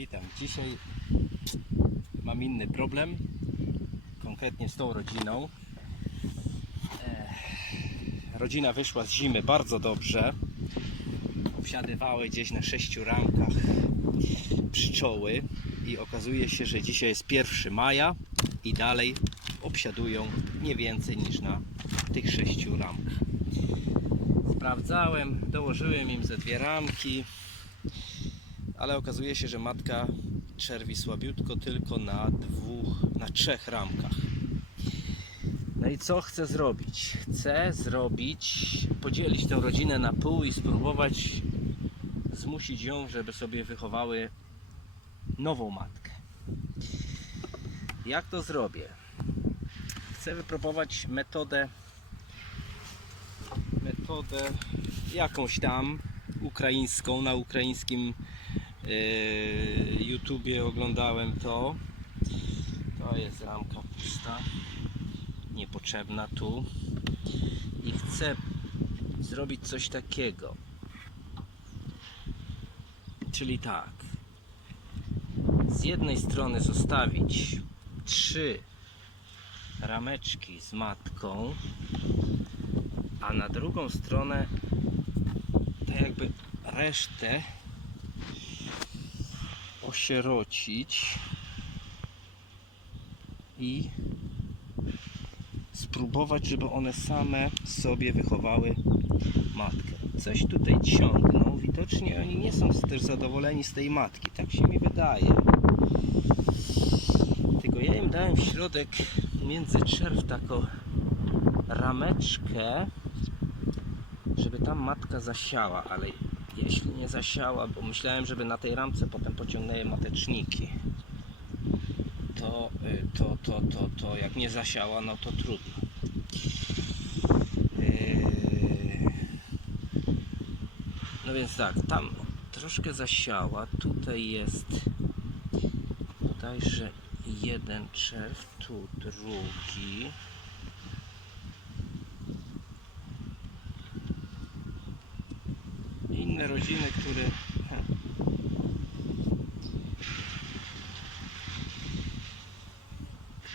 Witam. Dzisiaj mam inny problem, konkretnie z tą rodziną. Rodzina wyszła z zimy bardzo dobrze. Wsiadywały gdzieś na sześciu ramkach pszczoły i okazuje się, że dzisiaj jest 1 maja i dalej obsiadują nie więcej niż na tych sześciu ramkach. Sprawdzałem, dołożyłem im ze dwie ramki, ale okazuje się, że matka czerwi słabiutko tylko na dwóch, na trzech ramkach. No i co chcę zrobić? Chcę zrobić, podzielić tę rodzinę na pół i spróbować zmusić ją, żeby sobie wychowały nową matkę. Jak to zrobię? Chcę wypróbować metodę metodę jakąś tam ukraińską na ukraińskim YouTubie oglądałem to. To jest ramka pusta, niepotrzebna tu. I chcę zrobić coś takiego. Czyli tak. Z jednej strony zostawić trzy rameczki z matką, a na drugą stronę tak jakby resztę osierocić i spróbować, żeby one same sobie wychowały matkę. Coś tutaj ciągną. Widocznie oni nie są też zadowoleni z tej matki. Tak się mi wydaje. Tylko ja im dałem w środek między czerw taką rameczkę, żeby tam matka zasiała, ale jeśli nie zasiała, bo myślałem, żeby na tej ramce potem pociągnęły mateczniki, to, y, to, to, to, to jak nie zasiała, no to trudno. Yy, No więc tak, tam troszkę zasiała, tutaj jest bodajże jeden czerw, tu drugi. Rodziny, które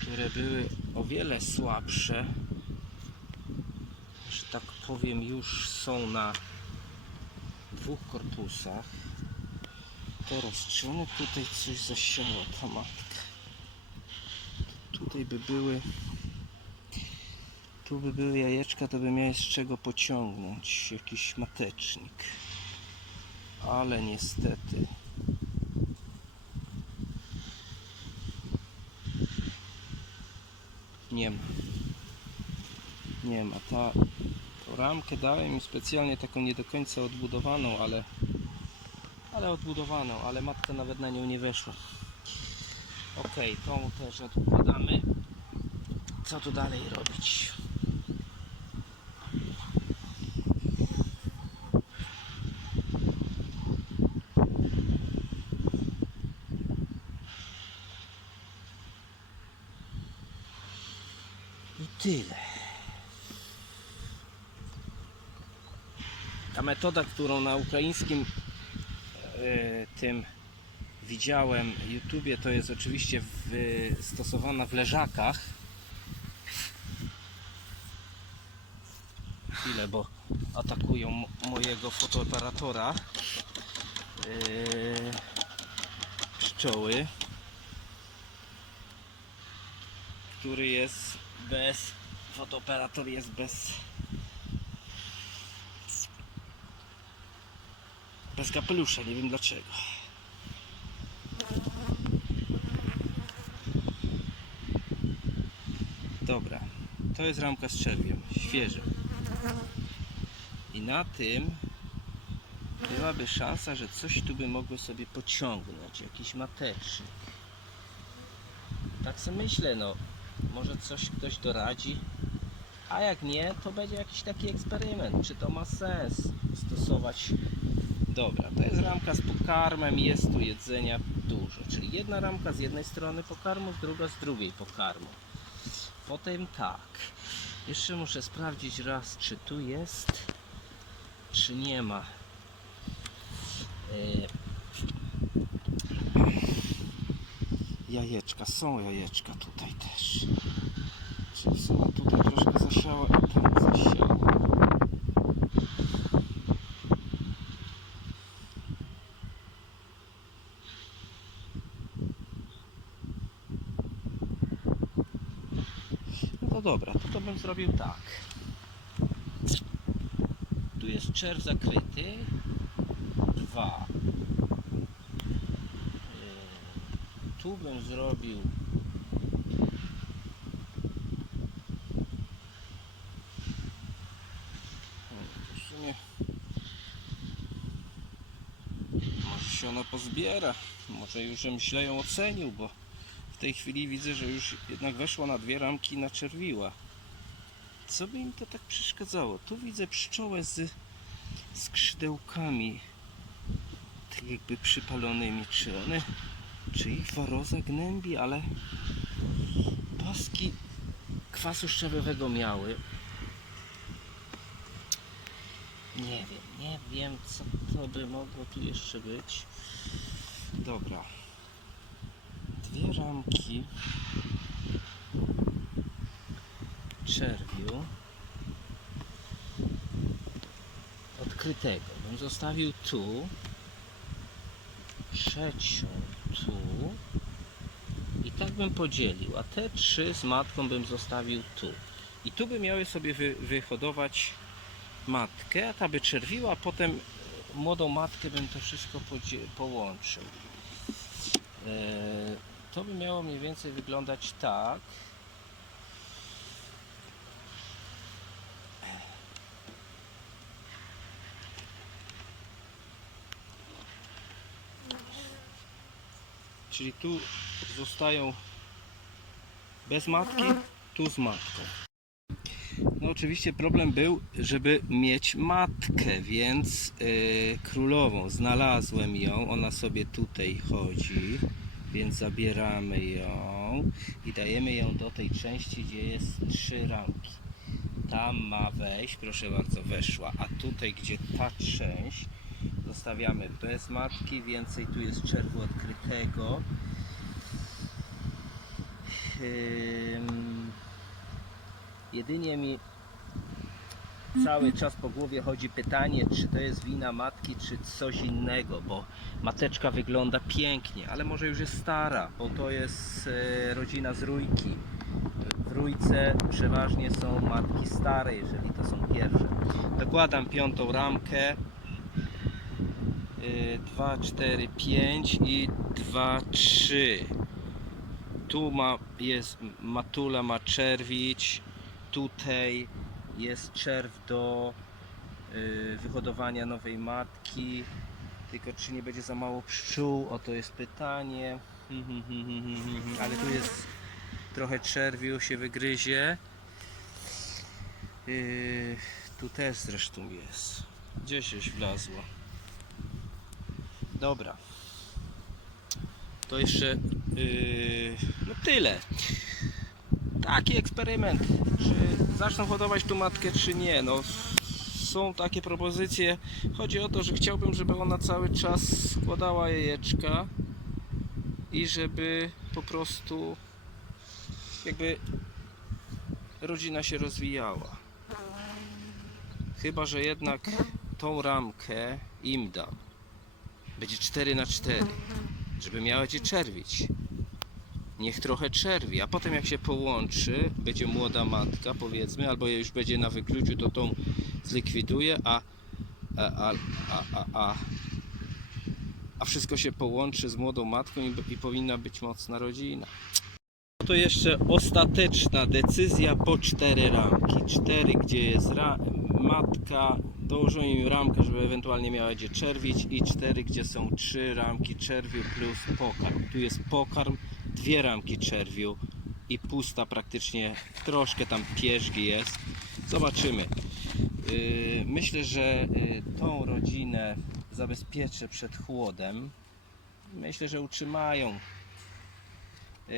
które były o wiele słabsze że tak powiem już są na dwóch korpusach teraz one tutaj coś zasiała ta matka tutaj by były tu by były jajeczka, to by miał z czego pociągnąć jakiś matecznik. Ale niestety. Nie ma. Nie ma. Ta ramkę dałem specjalnie taką nie do końca odbudowaną, ale ale odbudowaną, ale matka nawet na nią nie weszła. Ok, tą też odkładamy. Co tu dalej robić? Tyle. Ta metoda, którą na ukraińskim e, tym widziałem YouTubie, to jest oczywiście stosowana w leżakach. Chwilę, bo atakują mo- mojego fotooperatora yy, pszczoły, który jest bez, fotooperator jest bez bez kapelusza, nie wiem dlaczego. Dobra, to jest ramka z czerwiem, świeża. I na tym byłaby szansa, że coś tu by mogło sobie pociągnąć, jakiś matecznik. Tak sobie myślę, no, może coś ktoś doradzi, a jak nie, to będzie jakiś taki eksperyment, czy to ma sens stosować. Dobra, to jest ramka z pokarmem jest tu jedzenia dużo, czyli jedna ramka z jednej strony pokarmu, druga z drugiej pokarmu. Potem tak, jeszcze muszę sprawdzić raz, czy tu jest, czy nie ma. E, jajeczka. Są jajeczka tutaj też. Czyli w sumie tutaj troszkę zasiała i tam zasiała. No to dobra, to, to bym zrobił tak. Tu jest czerw zakryty. Dwa. Yy, Tu bym zrobił Hmm, w sumie może się ona pozbiera. Może już bym źle ją ocenił, bo w tej chwili widzę, że już jednak weszła na dwie ramki i naczerwiła. Co by im to tak przeszkadzało? Tu widzę pszczołę z skrzydełkami tak jakby przypalonymi. Czy one, czy ich waroza gnębi, ale paski kwasu szczawiowego miały. Nie wiem, nie wiem co to by mogło tu jeszcze być. Dobra. Dwie ramki czerwiu odkrytego bym zostawił tu trzecią tu i tak bym podzielił a te trzy z matką bym zostawił tu. I tu by miały sobie wy, wyhodować matkę a ta by czerwiła a potem młodą matkę bym to wszystko połączył. Eee, to by miało mniej więcej wyglądać tak Czyli tu zostają bez matki, tu z matką. No oczywiście problem był, żeby mieć matkę, więc yy, królową znalazłem ją. Ona sobie tutaj chodzi, więc zabieramy ją i dajemy ją do tej części, gdzie jest trzy ramki. Tam ma wejść, proszę bardzo, weszła. A tutaj, gdzie ta część, zostawiamy bez matki. Więcej tu jest czerwu odkrytego. Ym, Jedynie mi cały czas po głowie chodzi pytanie, czy to jest wina matki, czy coś innego, bo mateczka wygląda pięknie, ale może już jest stara, bo to jest e, rodzina z rójki. W rójce przeważnie są matki stare, jeżeli to są pierwsze. Dokładam piątą ramkę. 2, 4, 5 i 2, 3. Tu ma, jest matula ma czerwić, tutaj jest czerw do y, wyhodowania nowej matki. Tylko czy nie będzie za mało pszczół? O to jest pytanie. Ale tu jest trochę czerwiu się wygryzie. Yy, tu też zresztą jest. Gdzieś wlazło. Dobra. To jeszcze yy, no tyle. Taki eksperyment. Czy zaczną hodować tu matkę, czy nie? No, są takie propozycje. Chodzi o to, że chciałbym, żeby ona cały czas składała jajeczka i żeby po prostu jakby rodzina się rozwijała. Chyba, że jednak tą ramkę im dam. Będzie 4 na 4 żeby miała gdzie czerwić. Niech trochę czerwi, a potem jak się połączy, będzie młoda matka powiedzmy, albo już będzie na wykluciu, to tą zlikwiduje, a, a, a, a, a, wszystko się połączy z młodą matką i, powinna być mocna rodzina. To jeszcze ostateczna decyzja po cztery ramki. Cztery, gdzie jest matka, dołożyłem im ramkę, żeby ewentualnie miała gdzie czerwić i cztery, gdzie są trzy ramki czerwiu plus pokarm. Tu jest pokarm, dwie ramki czerwiu i pusta praktycznie, troszkę tam pierzgi jest. Zobaczymy. Yy, myślę, że yy, tą rodzinę zabezpieczę przed chłodem. Myślę, że utrzymają yy,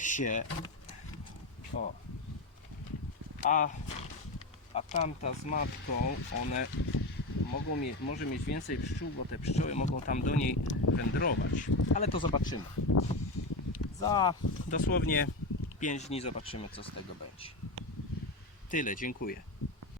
się. O. A, a tamta z matką, one mogą mieć, może mieć więcej pszczół, bo te pszczoły mogą tam do niej wędrować. Ale to zobaczymy. Za dosłownie 5 dni zobaczymy co z tego będzie. Tyle, dziękuję.